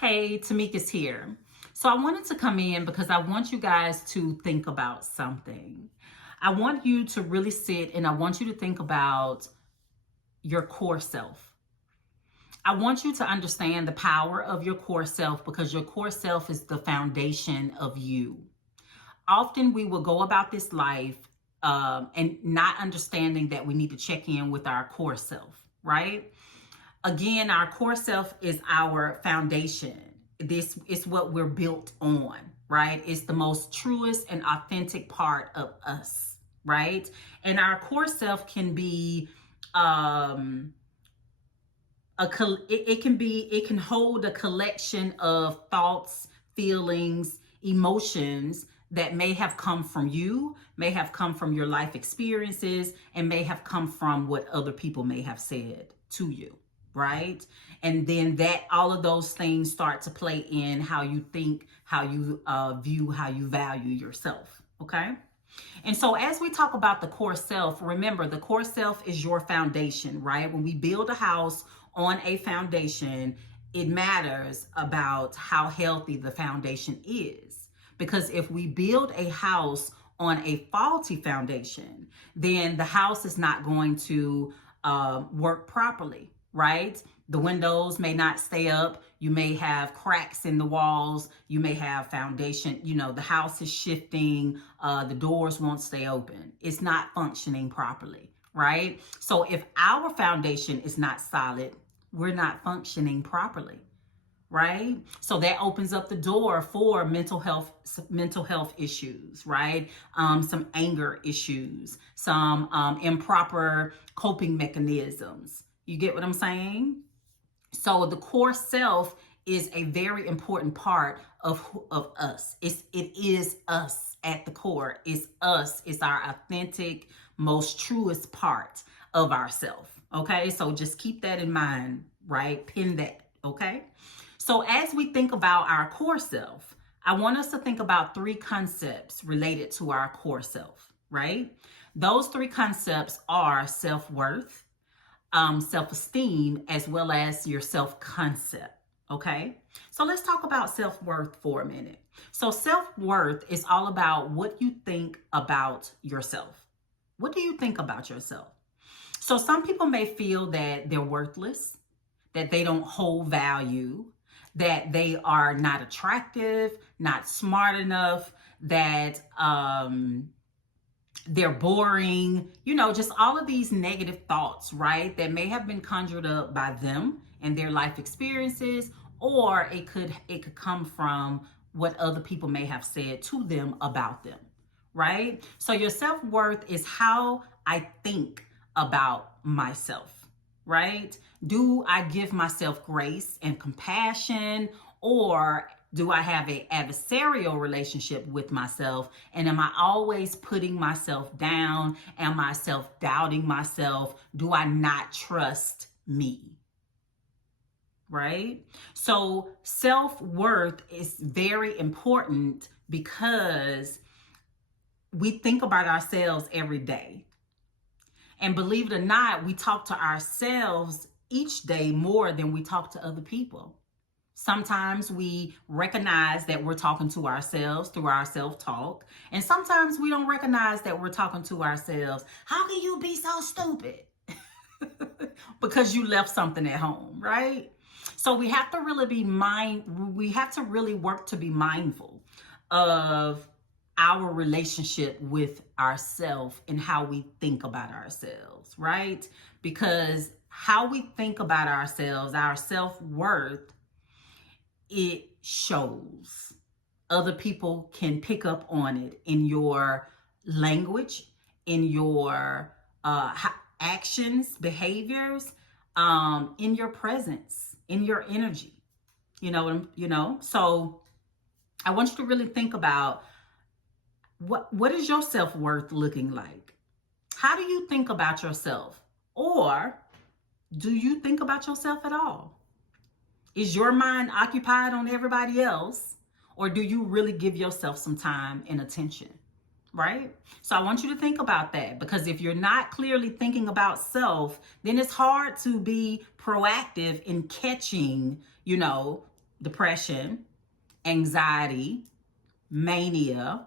Hey, Tamika's here. So I wanted to come in because I want you guys to think about something. I want you to really sit and I want you to think about your core self. I want you to understand the power of your core self because your core self is the foundation of you. Often we will go about this life and not understanding that we need to check in with our core self, right? Again, our core self is our foundation. This is what we're built on, right? It's the most truest and authentic part of us, right? And our core self can be it can hold a collection of thoughts, feelings, emotions that may have come from you, may have come from your life experiences, and may have come from what other people may have said to you, right? And then that all of those things start to play in how you think, how you view, how you value yourself. Okay. And so, as we talk about the core self, remember the core self is your foundation, right? When we build a house on a foundation, it matters about how healthy the foundation is. Because if we build a house on a faulty foundation, then the house is not going to work properly, right? The windows may not stay up. You may have cracks in the walls. You may have foundation. The house is shifting. The doors won't stay open. It's not functioning properly, right? So if our foundation is not solid, we're not functioning properly, right? So that opens up the door for mental health issues, right? Some anger issues, some improper coping mechanisms. You get what I'm saying? So the core self is a very important part of us. It is us at the core. It's us. It's our authentic, most truest part of ourself. Okay, so just keep that in mind, right? Pin that. Okay. So as we think about our core self, I want us to think about three concepts related to our core self, right? Those three concepts are self-worth, self-esteem, as well as your self-concept. Okay, so let's talk about self-worth for a minute. So self-worth is all about what you think about yourself. What do you think about yourself? So some people may feel that they're worthless, that they don't hold value, that they are not attractive, not smart enough, that they're boring, just all of these negative thoughts, right? That may have been conjured up by them and their life experiences, or it could come from what other people may have said to them about them, right? So your self-worth is how I think about myself, right? Do I give myself grace and compassion, or do I have an adversarial relationship with myself? And am I always putting myself down? Am I self-doubting myself? Do I not trust me? Right? So self-worth is very important because we think about ourselves every day. And believe it or not, we talk to ourselves each day more than we talk to other people. Sometimes we recognize that we're talking to ourselves through our self-talk. And sometimes we don't recognize that we're talking to ourselves. How can you be so stupid? Because you left something at home, right? So we have to really work to be mindful of our relationship with ourselves and how we think about ourselves, right? Because how we think about ourselves, our self-worth, it shows. Other people can pick up on it in your language, in your actions, behaviors, in your presence, in your energy. So I want you to really think about what is your self-worth looking like? How do you think about yourself? Or do you think about yourself at all? Is your mind occupied on everybody else? Or do you really give yourself some time and attention? Right? So I want you to think about that, because if you're not clearly thinking about self, then it's hard to be proactive in catching, depression, anxiety, mania.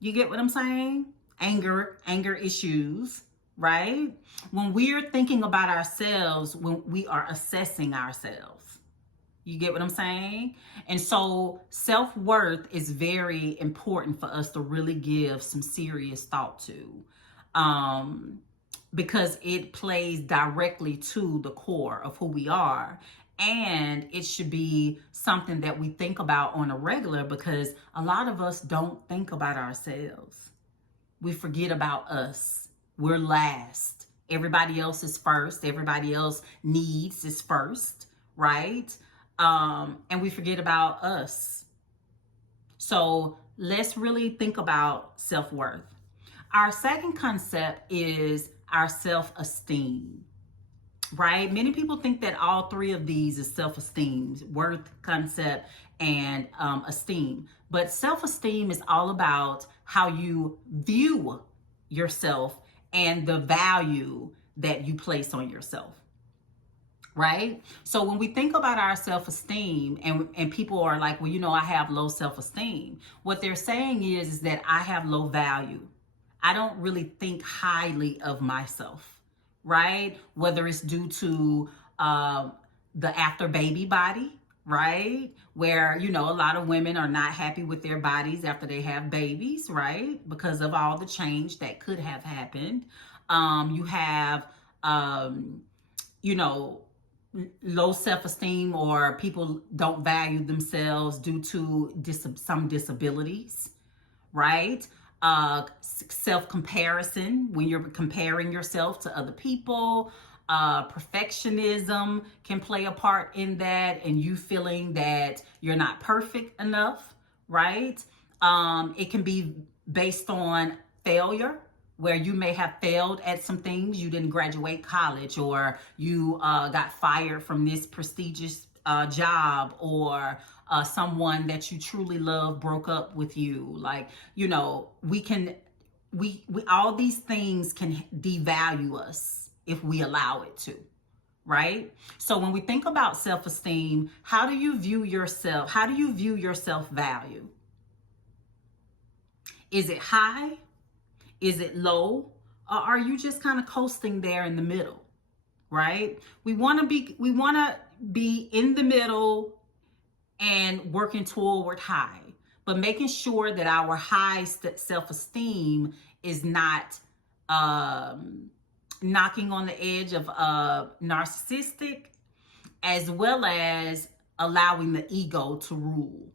You get what I'm saying? Anger issues, right? When we're thinking about ourselves, when we are assessing ourselves. You get what I'm saying? And so self-worth is very important for us to really give some serious thought to. Because it plays directly to the core of who we are. And it should be something that we think about on a regular, because a lot of us don't think about ourselves. We forget about us. We're last. Everybody else is first. Everybody else needs is first, right? And we forget about us. So let's really think about self-worth. Our second concept is our self-esteem, right? Many people think that all three of these is self-esteem: worth, concept, and esteem. But self-esteem is all about how you view yourself and the value that you place on yourself, right? So when we think about our self-esteem, and people are like, well, I have low self-esteem. What they're saying is that I have low value. I don't really think highly of myself, right? Whether it's due to the after baby body, right? Where, a lot of women are not happy with their bodies after they have babies, right? Because of all the change that could have happened. You have, low self-esteem, or people don't value themselves due to some disabilities, right? Self-comparison, when you're comparing yourself to other people. Perfectionism can play a part in that, and you feeling that you're not perfect enough, right? It can be based on failure, where you may have failed at some things. You didn't graduate college, or you got fired from this prestigious job, or someone that you truly love broke up with you. Like, we all these things can devalue us if we allow it to, right? So when we think about self-esteem, how do you view yourself? How do you view your self-value? Is it high? Is it low? Or are you just kind of coasting there in the middle, right? We want to be in the middle and working toward high, but making sure that our high self-esteem is not knocking on the edge of narcissistic, as well as allowing the ego to rule.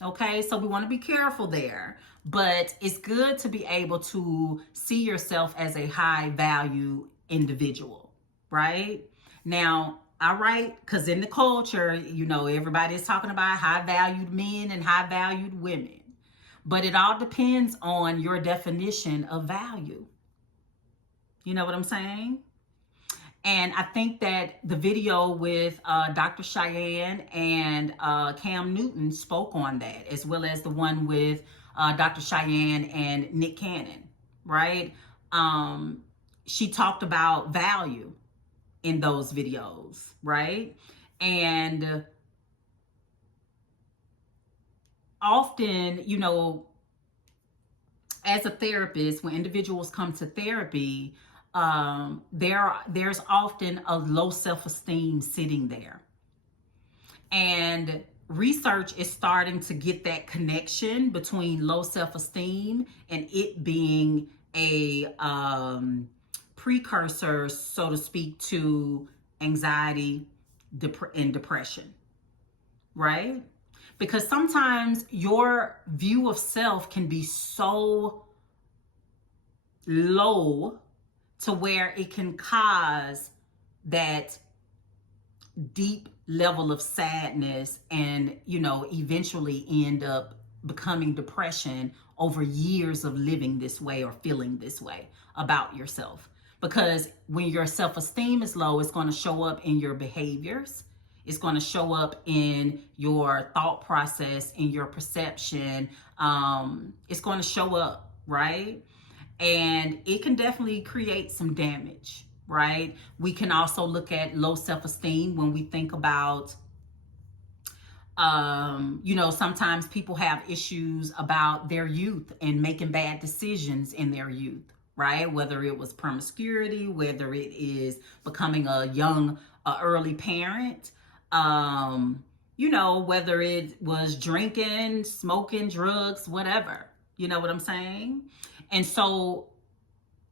Okay, so we want to be careful there, but it's good to be able to see yourself as a high value individual, right? Now, all right, because in the culture, everybody's talking about high valued men and high valued women, but it all depends on your definition of value. You know what I'm saying? And I think that the video with Dr. Cheyenne and Cam Newton spoke on that, as well as the one with Dr. Cheyenne and Nick Cannon, right? She talked about value in those videos, right? And often, as a therapist, when individuals come to therapy, there's often a low self-esteem sitting there. And research is starting to get that connection between low self-esteem and it being a precursor, so to speak, to anxiety and depression, right? Because sometimes your view of self can be so low to where it can cause that deep level of sadness and, eventually end up becoming depression over years of living this way or feeling this way about yourself. Because when your self-esteem is low, it's going to show up in your behaviors. It's going to show up in your thought process, in your perception. It's going to show up, right? And it can definitely create some damage, right? We can also look at low self-esteem when we think about Sometimes people have issues about their youth and making bad decisions in their youth, right? Whether it was promiscuity, whether it is becoming a early parent, whether it was drinking, smoking, drugs, whatever. You know what I'm saying? And so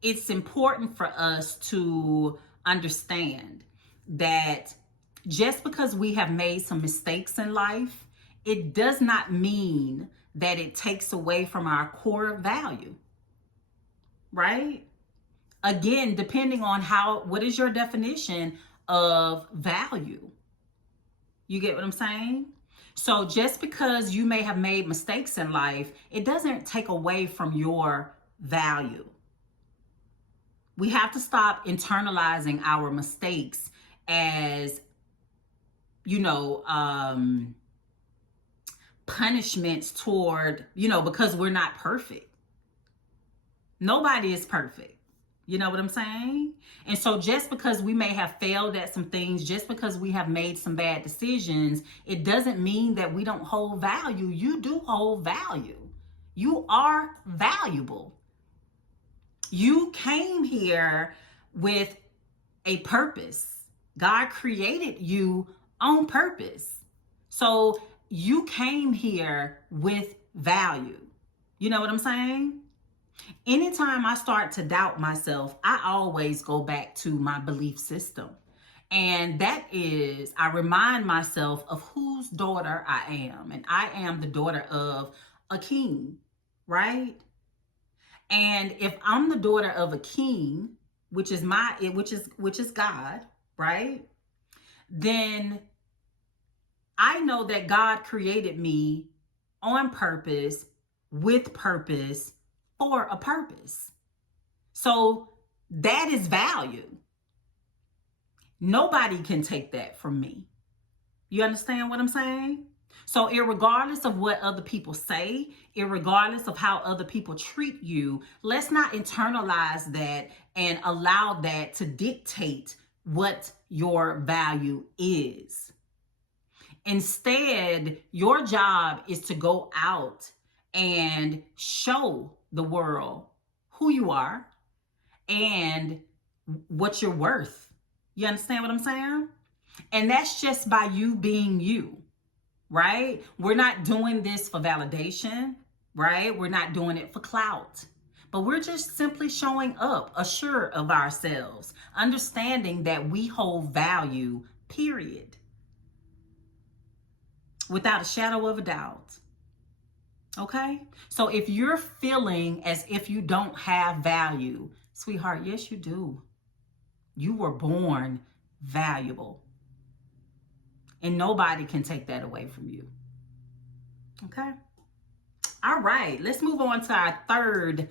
it's important for us to understand that just because we have made some mistakes in life, it does not mean that it takes away from our core value, right? Again, depending on what is your definition of value? You get what I'm saying? So just because you may have made mistakes in life, it doesn't take away from your value. We have to stop internalizing our mistakes as, punishments toward, because we're not perfect. Nobody is perfect. You know what I'm saying? And so just because we may have failed at some things, just because we have made some bad decisions, it doesn't mean that we don't hold value. You do hold value. You are valuable. You came here with a purpose. God created you on purpose. So you came here with value. You know what I'm saying? Anytime I start to doubt myself, I always go back to my belief system. And that is, I remind myself of whose daughter I am. And I am the daughter of a king, right? And if I'm the daughter of a king, which is God, right? Then I know that God created me on purpose, with purpose, for a purpose. So that is value. Nobody can take that from me. You understand what I'm saying? So irregardless of what other people say, irregardless of how other people treat you, let's not internalize that and allow that to dictate what your value is. Instead, your job is to go out and show the world who you are and what you're worth. You understand what I'm saying? And that's just by you being you, right? We're not doing this for validation, right? We're not doing it for clout, but we're just simply showing up, assured of ourselves, understanding that we hold value, period. Without a shadow of a doubt. Okay? So if you're feeling as if you don't have value, sweetheart, yes, you do. You were born valuable. And nobody can take that away from you. Okay? All right. Let's move on to our third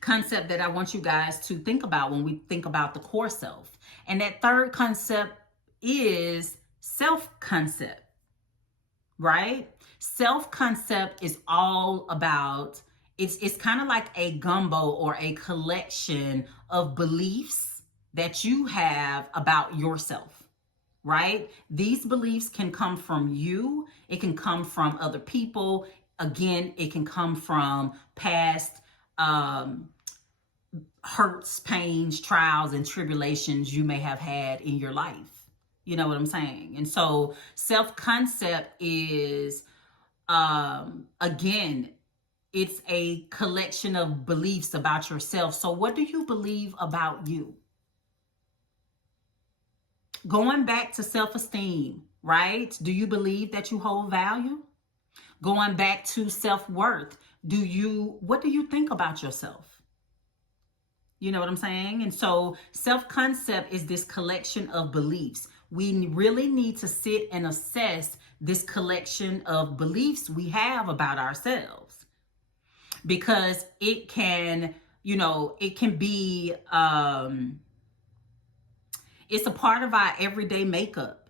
concept that I want you guys to think about when we think about the core self. And that third concept is self-concept, right? Self-concept is all about, it's kind of like a gumbo or a collection of beliefs that you have about yourself, right? These beliefs can come from you. It can come from other people. Again, it can come from past hurts, pains, trials, and tribulations you may have had in your life. You know what I'm saying? And so self-concept is, again, it's a collection of beliefs about yourself. So what do you believe about you? Going back to self-esteem, right? Do you believe that you hold value? Going back to self-worth, what do you think about yourself? You know what I'm saying? And so self-concept is this collection of beliefs. We really need to sit and assess this collection of beliefs we have about ourselves, because it can, it can be, it's a part of our everyday makeup.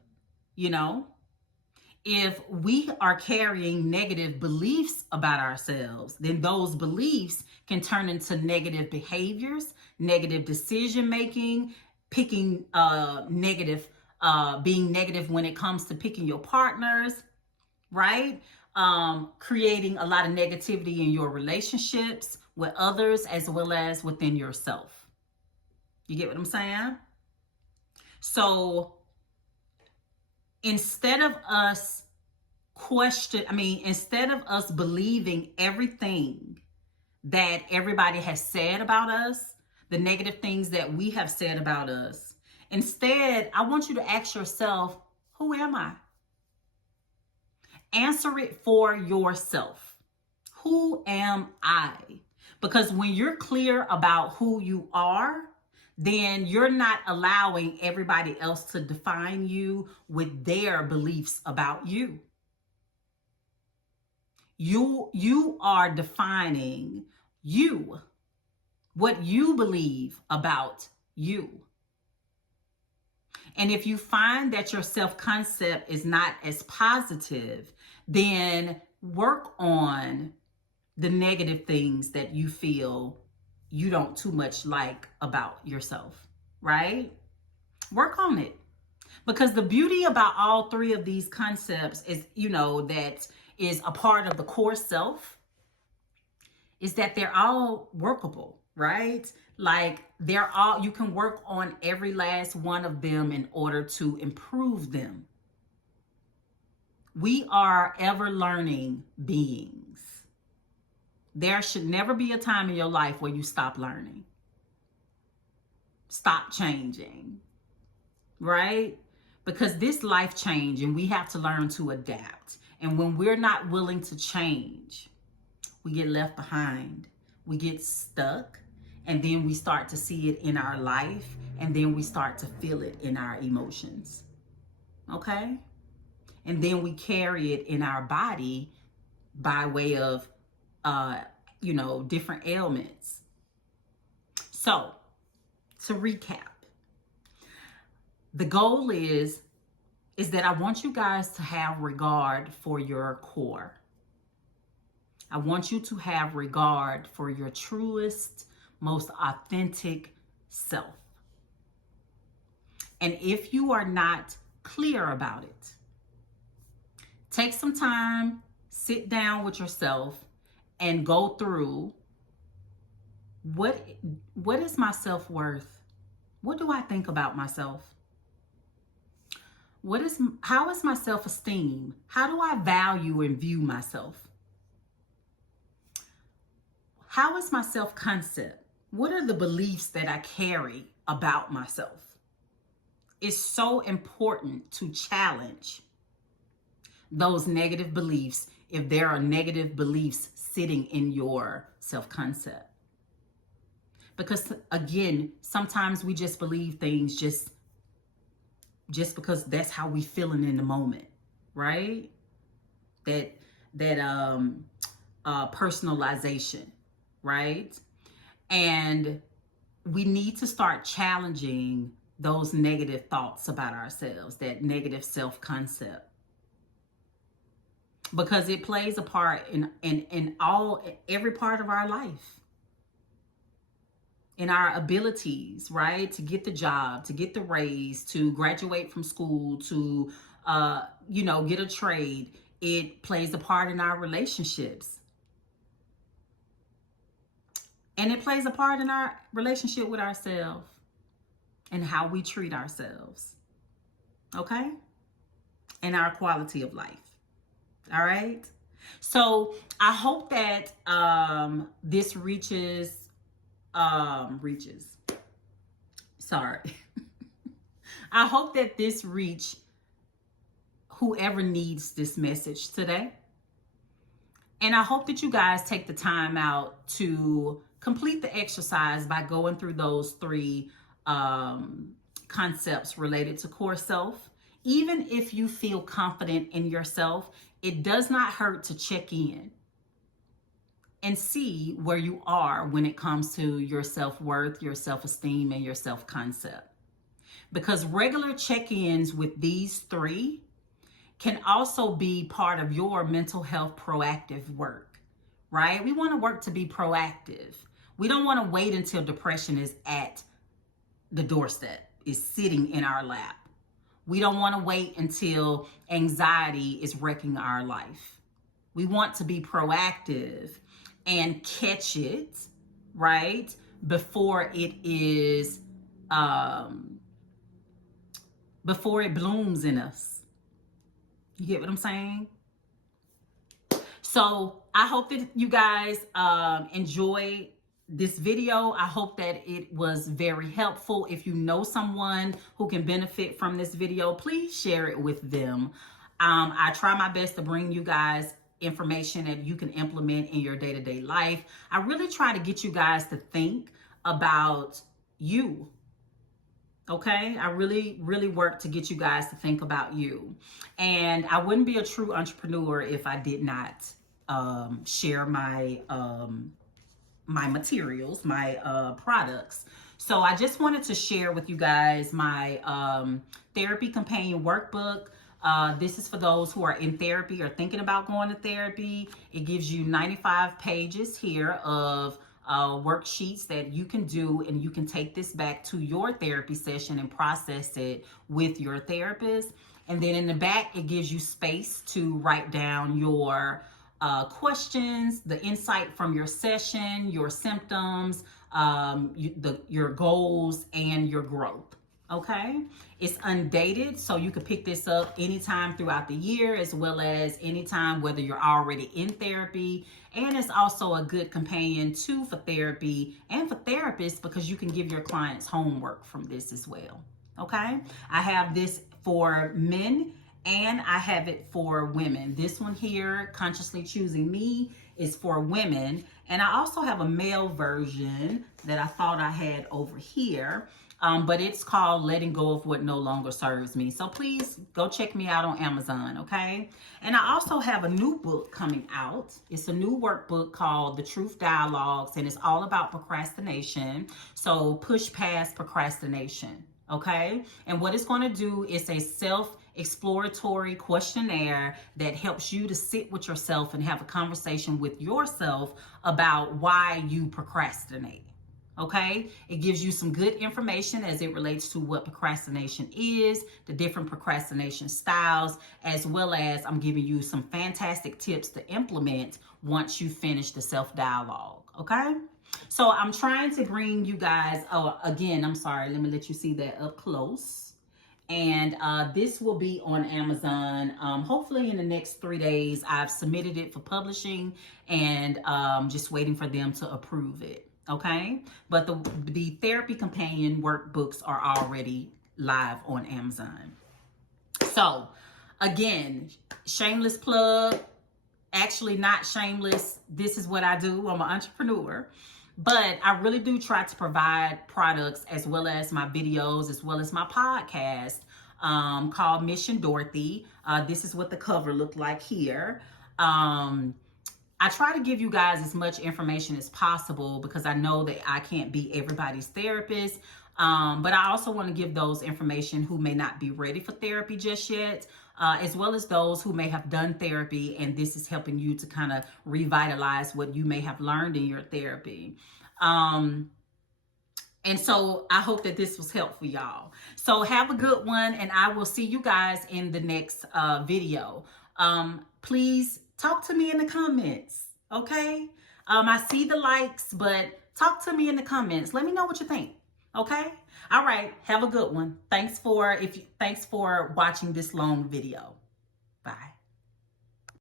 If we are carrying negative beliefs about ourselves, then those beliefs can turn into negative behaviors, negative decision making, picking negative being negative when it comes to picking your partners, right? Creating a lot of negativity in your relationships with others as well as within yourself. You get what I'm saying? So instead of us instead of us believing everything that everybody has said about us, the negative things that we have said about us, instead, I want you to ask yourself, who am I? Answer it for yourself. Who am I? Because when you're clear about who you are, then you're not allowing everybody else to define you with their beliefs about you. You are defining you, what you believe about you. And if you find that your self-concept is not as positive, then work on the negative things that you feel you don't too much like about yourself, right? Work on it. Because the beauty about all three of these concepts is, that is a part of the core self, is that they're all workable, right? Like you can work on every last one of them in order to improve them. We are ever learning beings. There should never be a time in your life where you stop learning, stop changing, right? Because this life change and we have to learn to adapt. And when we're not willing to change, we get left behind, we get stuck, and then we start to see it in our life, and then we start to feel it in our emotions, okay? And then we carry it in our body by way of, different ailments. So, to recap, the goal is that I want you guys to have regard for your core. I want you to have regard for your truest, most authentic self. And if you are not clear about it, take some time, sit down with yourself, and go through what is my self-worth? What do I think about myself? How is my self-esteem? How do I value and view myself? How is my self-concept? What are the beliefs that I carry about myself? It's so important to challenge those negative beliefs if there are negative beliefs sitting in your self-concept. Because again, sometimes we just believe things just because that's how we feeling in the moment, right? That personalization, right? And we need to start challenging those negative thoughts about ourselves, that negative self-concept, because it plays a part in every part of our life, in our abilities, right? To get the job, to get the raise, to graduate from school, to get a trade. It plays a part in our relationships. And it plays a part in our relationship with ourselves and how we treat ourselves. Okay? And our quality of life. All right? So I hope that this reaches. Sorry. I hope that this reach whoever needs this message today. And I hope that you guys take the time out to complete the exercise by going through those three concepts related to core self. Even if you feel confident in yourself, it does not hurt to check in and see where you are when it comes to your self-worth, your self-esteem, and your self-concept. Because regular check-ins with these three can also be part of your mental health proactive work, right? We want to work to be proactive. We don't want to wait until depression is at the doorstep, is sitting in our lap. We don't want to wait until anxiety is wrecking our life. We want to be proactive and catch it, right? Before it is, before it blooms in us. You get what I'm saying? So I hope that you guys enjoy this video. I hope that it was very helpful. If you know someone who can benefit from this video, please share it with them. I try my best to bring you guys information that you can implement in your day-to-day life. I really try to get you guys to think about you. Okay, I really work to get you guys to think about you. And I wouldn't be a true entrepreneur if I did not share my my materials, my products. So I just wanted to share with you guys my therapy companion workbook. This is for those who are in therapy or thinking about going to therapy. It gives you 95 pages here of worksheets that you can do, and you can take this back to your therapy session and process it with your therapist. And then in the back, it gives you space to write down your questions, the insight from your session, your symptoms, your goals, and your growth. Okay, it's undated, so you can pick this up anytime throughout the year, as well as anytime whether you're already in therapy. And it's also a good companion too for therapy and for therapists, because you can give your clients homework from this as well. Okay, I have this for men and I have it for women. This one here, Consciously Choosing Me, is for women. And I also have a male version that I thought I had over here. But it's called Letting Go of What No Longer Serves Me. So please go check me out on Amazon, okay? And I also have a new book coming out. It's a new workbook called The Truth Dialogues, and it's all about procrastination. So push past procrastination, okay? And what it's going to do is a self-exploratory questionnaire that helps you to sit with yourself and have a conversation with yourself about why you procrastinate. Okay, it gives you some good information as it relates to what procrastination is, the different procrastination styles, as well as I'm giving you some fantastic tips to implement once you finish the self-dialogue. Okay, so I'm trying to bring you guys, again, I'm sorry, let me let you see that up close. And this will be on Amazon hopefully in the next 3 days. I've submitted it for publishing, and just waiting for them to approve it. Okay, but the therapy companion workbooks are already live on Amazon. So again, shameless plug, actually not shameless. This is what I do. I'm an entrepreneur, but I really do try to provide products as well as my videos, as well as my podcast called Mission Dorothy. This is what the cover looked like here. I try to give you guys as much information as possible, because I know that I can't be everybody's therapist. But I also want to give those information who may not be ready for therapy just yet, as well as those who may have done therapy, and this is helping you to kind of revitalize what you may have learned in your therapy. And so I hope that this was helpful, y'all. So have a good one, and I will see you guys in the next video. Please talk to me in the comments, okay? I see the likes, but talk to me in the comments. Let me know what you think, okay? All right, have a good one. Thanks for watching this long video. Bye.